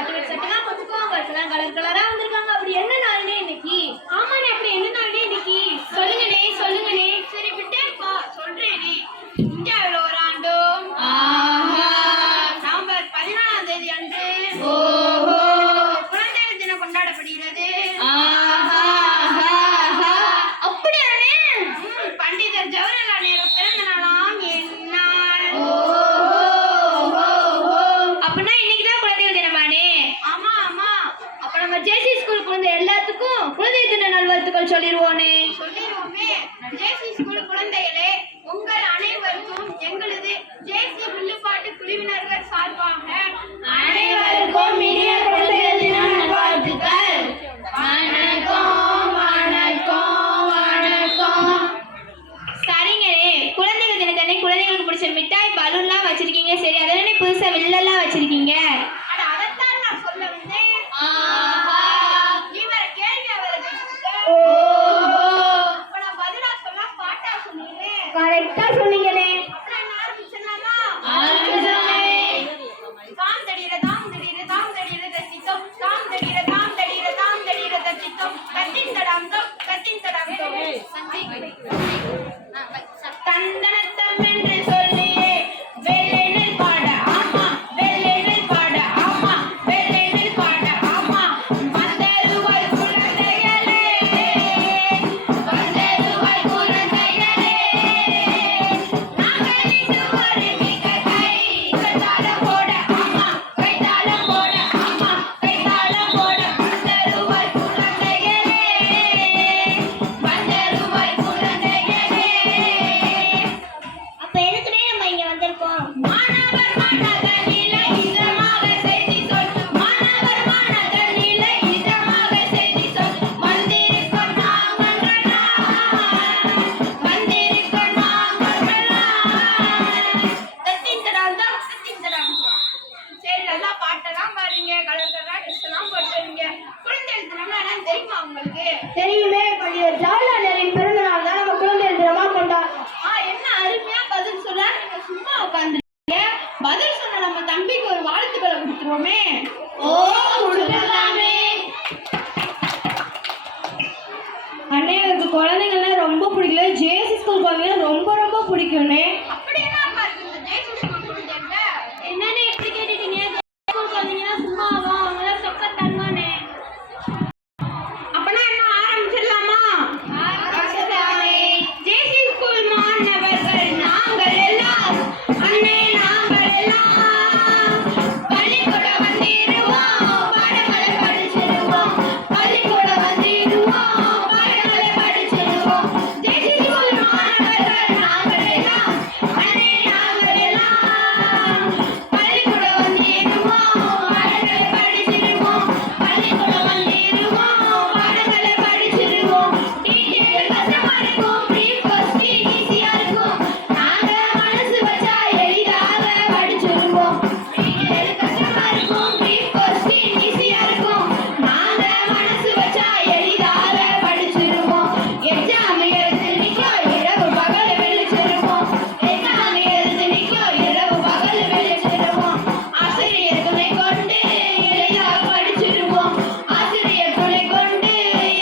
பட்டு வெட்டு சட்டெல்லாம் போட்டுக்கோங்க, பர்ஸ்லாம் கலர் கலரா வந்திருக்காங்க. அப்படி என்ன நாள்னே இன்னைக்கு? ஆமாண்ணே, அப்படி என்ன நாள்னே இன்னைக்கு? சொல்லுங்கண்ணே சொல்லுங்கண்ணே. சரி விட்டேப்பா, சொல்றேனே. இந்தியாவில் ஒரு ஆண்டு நவம்பர் 14ஆம் தேதி அன்று குழந்தைகள் தினம் கொண்டாடப்படுகிறது. அப்படியானே? பண்டிதர் ஜவஹர்லால் நேரு பிறந்த நாளாம் எந்நாள். அப்படின்னா இன்னைக்குதான் குழந்தைகள் தினமானே? ஆமா ஆமா. அப்ப நம்ம ஜேசி ஸ்கூல் குழந்தை எல்லாத்துக்கும் குழந்தை தின நல்வாழ்த்துக்கள் சொல்லிடுவோனே. சொல்லிடுவோமே. ஜேசி ஸ்கூல் குழந்தைகளே, உங்கள் அனைவருக்கும் எங்களது ஜேசி வில்லுப்பாட்டு குழுவினர்கள் சார்பாக அனைவருக்கும் இனிய குழந்தைகள் தின நல்வாழ்த்துக்கள். வணக்கம் வணக்கம் வணக்கம். சரிங்கண்ணே, குழந்தைகள் தினத்தன்னை குழந்தைகளுக்கு பிடிச்ச மிட்டாய் பலூன்லாம் வச்சிருக்கீங்க. சரி, அதனால புதுசா வில்லெல்லாம் வச்சிருக்கீங்க. அட அதைத்தான் நான் சொல்ல வந்தேன். இவர கேள்வி அவரை அப்ப நான் பதிலா சொல்ல பாட்டா சொன்னீங்களே. கரெக்டா சொன்னீங்கண்ணே. அப்புறம் என்ன ஆரம்பிச்சிடலாமா? ஆரம்பிச்சிடலாமே. தாம் தடிர தாம் தடிர தாம் தடிர தத்தித்தோம் தாம் தடிர தாம் தடிர தாம் தடிர தத்தித்தோம் கத்தின் தடாம் தோம் கத்தின் தடாம் தோம் தந்தனத்தம் என்று சொல்லியே வெள்ளெண்ணெய் பாட ஆமா, வெள்ளெண்ணெய் பாட ஆமா, வெள்ளெண்ணெய் பாட ஆமா. வந்தருவாய் குழந்தைகளே, வந்தருவாய் குழந்தைகளே, நாங்கள் இன்று ஒருமிக்க கைத்தாளம் போட ஆமா, கைத்தாளம் போட ஆமா, கைத்தாளம் போட. வந்தருவாய் குழந்தைகளே, வந்தருவாய் குழந்தைகளே. அப்ப எதுக்குனே நம்ம இங்க வந்திருக்கோம்? மாணவர் மாணவனில இதமாக செய்தி சொல், மாணவர் மாணவனில இதமாக செய்தி சொல். வந்திருக்கோம் நாங்களெல்லாம், வந்திருக்கோம் நாங்களெல்லாம். தத்தின் தடாம் தோம் கத்தின் தடாம் தோம். சரி, நல்லா பாட்டெல்லாம் பாடுறீங்க, கலர் கலரா ட்ரெஸ் எல்லாம் போட்டுறீங்க. குழந்தைகள் தினம்னா என்னன்னு தெரியுமா உங்களுக்கு? தெரியுமே, பண்டிதர் ஜவஹர்லால் நேருவின் பிறந்த நாள் தான் நம்ம குழந்தைகள் தினமா கொண்டாடுறோம். என்ன அருமையா பதில் சொல்ற. நீங்க சும்மா உட்காந்துருக்கீங்க. பதில் சொன்ன நம்ம தம்பிக்கு ஒரு வாழ்த்துக்களை கொடுத்துருவோமே. ஓ, கொடுக்கலாமே. அன்னைக்கு குழந்தைங்கன்னா ரொம்ப பிடிக்கல, ஜேசி ஸ்கூல் குழந்தைங்க ரொம்ப ரொம்ப பிடிக்கும்னே. அப்படி என்ன பாருங்க இந்த ஜேசி ஸ்கூல் குழந்தைங்க. என்னன்னு எப்படி கேட்டுட்டீங்க? ஸ்கூல் குழந்தைங்கன்னா சும்மாவா, அவங்களாம் சொக்க தருவானே. அப்பனா என்ன ஆரம்பிச்சிடலாமா? ஆரம்பிச்சிடலாமே. ஜேசி ஸ்கூல் மாணவர்கள் நாங்கள் எல்லாம், அண்ணே நாங்கள் எல்லாம் பள்ளிக்கூடம் வந்திடுவோம், பாடங்களை படிச்சிடுவோம். பள்ளிக்கூடம் வந்திடுவோம், பாடங்களை படிச்சிடுவோம். ஜேசி ஸ்கூல் மாணவர்கள் நாங்கள் எல்லாம், அண்ணே நாங்கள் எல்லாம். பள்ளிக்கூடம் வந்திடுவோம், பாடங்களை படிச்சிடுவோம். பள்ளிக்கூடம் வந்திடுவோம், பாடங்களை படிச்சிடுவோம். டீச்சர் கஷ்டமா இருக்கும், ப்ரீஃப் ஃபர்ஸ்ட் ஈஸியா இருக்கும். நாங்க மனசு வச்சா எளிதாக படிச்சிடுவோம். டீச்சர் கஷ்டமா இருக்கும், ப்ரீஃப் ஃபர்ஸ்ட் ஈஸியா இருக்கும். நாங்க மனசு வச்சா எளிதாக படிச்சிடுவோம். எக்ஸாம் எழுதி நிற்கும், இரவு பகல் விழிச்சிடுவோம். எக்ஸாம் எழுதி நிற்கும், இரவு பகல் விழிச்சிடுவோம். ஆசிரியர் துணை கொண்டு எளிதாக படிச்சிடுவோம். ஆசிரியர் துணை கொண்டு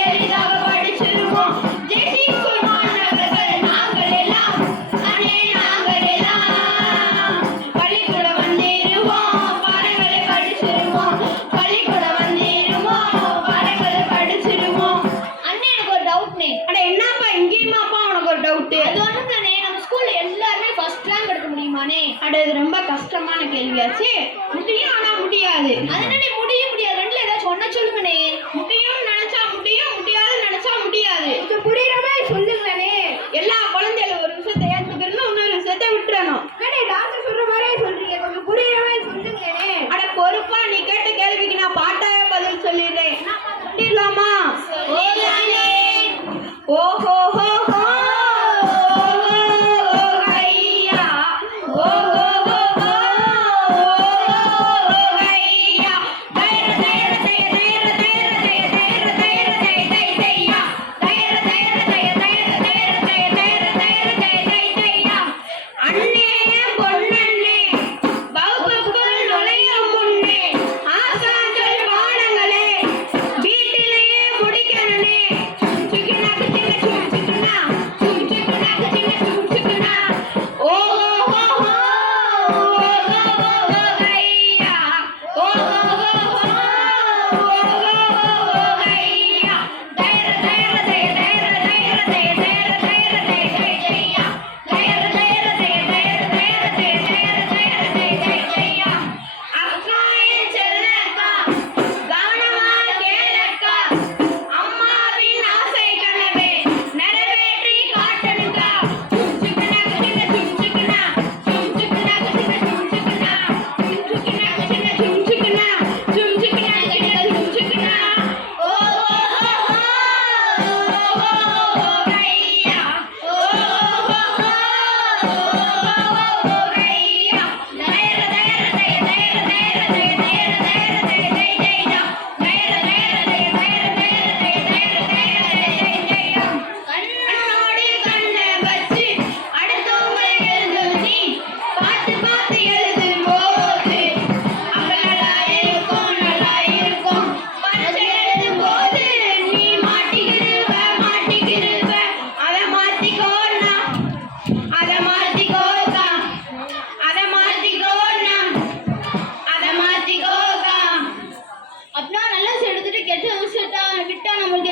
எளிதாக படிச்சிடுவோம். ஜேசி ஸ்கூல் மாணவர்கள் நாங்கள் எல்லாம், அண்ணே நாங்கள் எல்லாம். பள்ளிக்கூடம் வந்திடுவோம், பாடங்களை படிச்சிடுவோம். பள்ளிக்கூடம் வந்திடுவோம், பாடங்களை படிச்சிடுவோம். அண்ணே, எனக்கு ஒரு டவுட்னே. அட என்னப்பா இங்கேயுமாப்பா உனக்கு ஒரு டவுட்டு? அது ஒன்றும் தானே, நம்ம ஸ்கூல்ல எல்லாருமே ஃபர்ஸ்ட் ரேங்க் எடுக்க முடியுமானே? அட இது ரொம்ப கஷ்டமான கேள்வியாச்சு. முடியும் ஆனா முடியாது. அது என்னடி முடியும்?